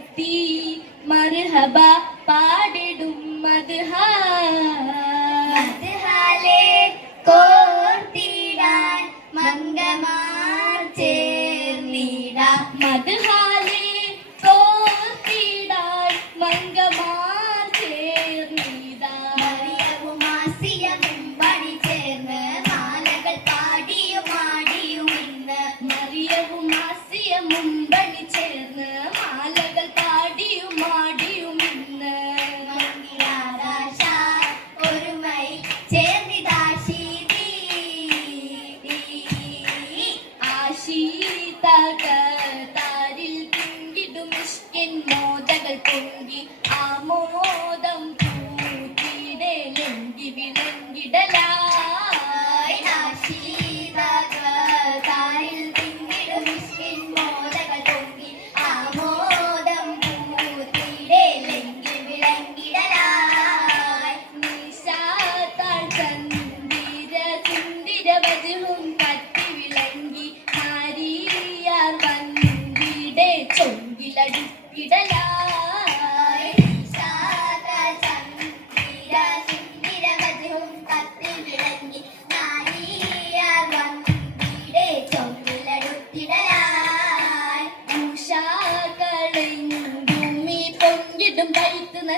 எத்தி மருஹபா பாடிட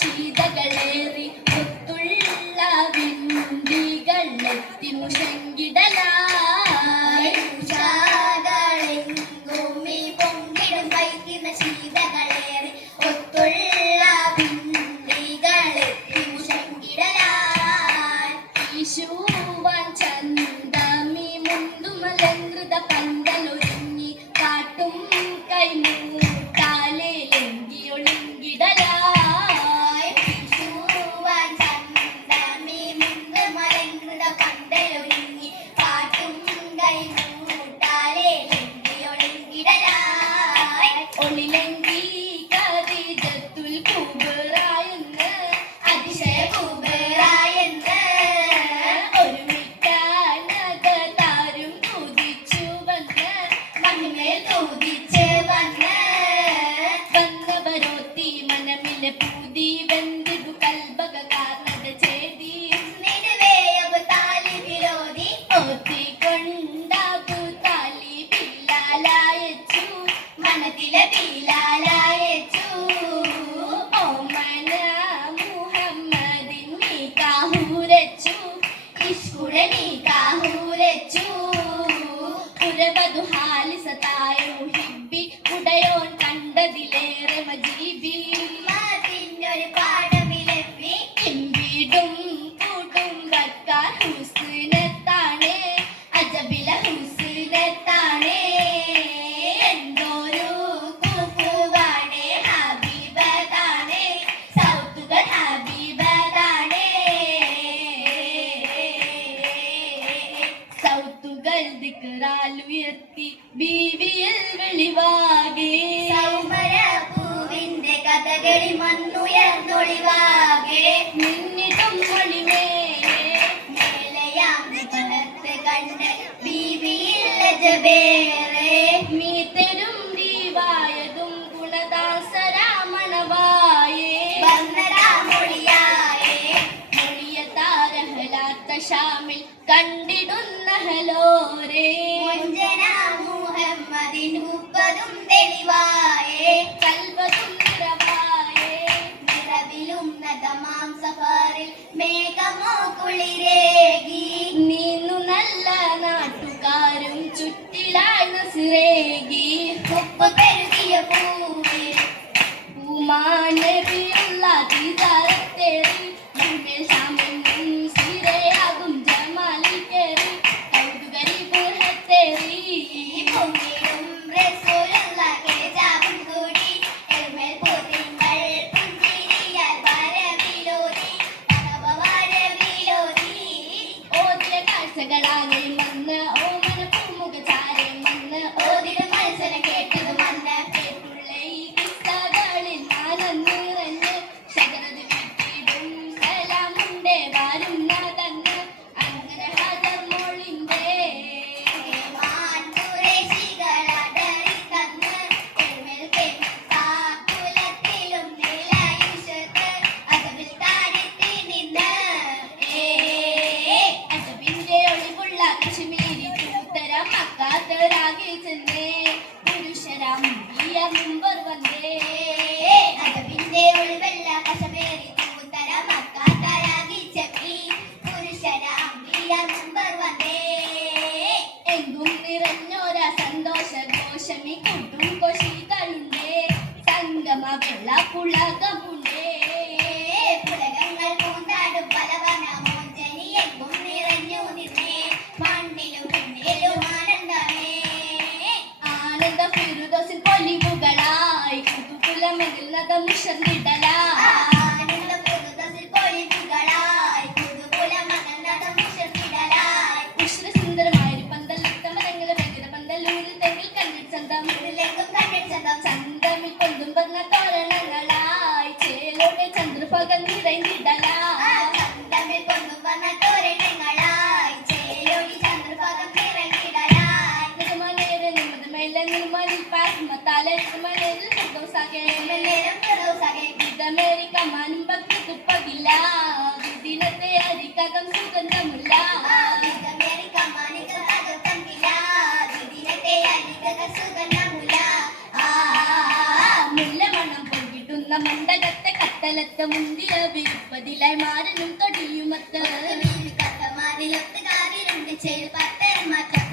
ശീതകളേറി ഒത്തുള്ള വിന്തികളെത്തി മുഷങ്കിടലായി ദിക്റാൽ ഉയർത്തി ബീവിയിൽ വെളിവാകെ. സൗമര പൂവിന്റെ കഥകളി മണ്ണുയർന്നൊളിവാകെ. നിന്നിടും മൊഴിമേയെ മേലയാം കണ്ട് ബീവിയിൽ ലജബേറെ 我背着。സുന്ദരമായൊരു പന്തൽ സമരങ്ങൾ ഭയങ്കര പന്തൽ ഊരിൽ തെങ്ങിൽ കണ്ണിൽ ചന്തം ഊരിലെങ്കും കണ്ണിൽ ചന്തം ചന്തമിൽ പൊന്തും വന്ന തോരണങ്ങളായി ചേലോടെ ചന്ദ്രപകൽ നിറഞ്ഞിടലാ ചന്തമിൽ പൊന്തും വന്ന തോരണങ്ങളായി ചേലോടി ചന്ദ്രപകൽ നിറഞ്ഞിടലായി നിരുമനേരെ നിമിത മേലെ നിരുമനിൽ പാസ്മത്താലെ നിരുമനേരിൽ സുഖം സകേ നിരുമനേരം സുഖം സകേ വിധമേരി കമാനും ഭക്തി തുപ്പകില്ല മണ്ഡലത്തെ കത്തലത്ത് മുന്തിയ വിരുപ്പതിലായി മാറിനും തൊടിയുമത്ത്. കത്തമാരിലത്ത് രണ്ട് ചേൽ പത്തേ മാറ്റം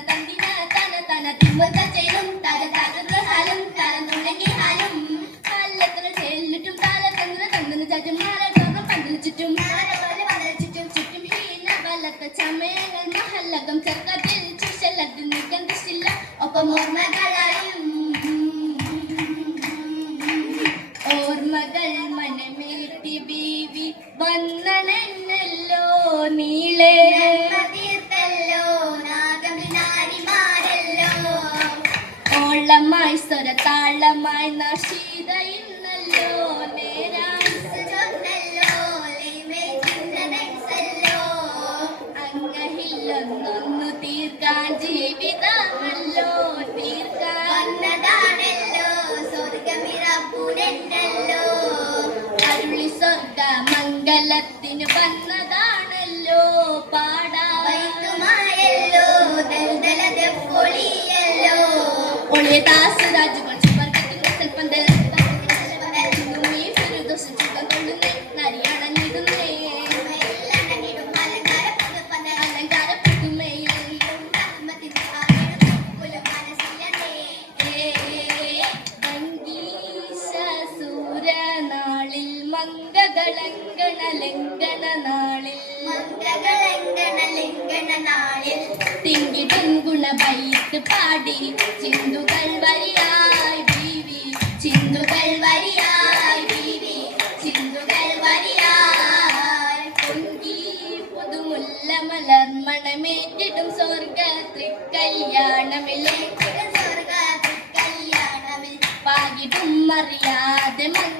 కందిన తన తన తిమ్మత చే തന്നതാണല്ലോ പാടായല്ലോ ദൽദലതെ പൊളിയല്ലോ. ഒളിയ ദാസ് രാജുകൾ ചാടി ചിന്തുകൾ വരിയായി ബീവി ചിന്തുകൾ വരിയായി ബീവി ചിന്തുകൾ വരിയായി പൊങ്കി പുതുമുല്ല മലർ മണമേറ്റിടും സ്വർഗ തൃക്കല്യാണമിലേക്ക് സ്വർഗ തൃക്കല്യാണമിൽ പാകിടും അറിയാതെ മന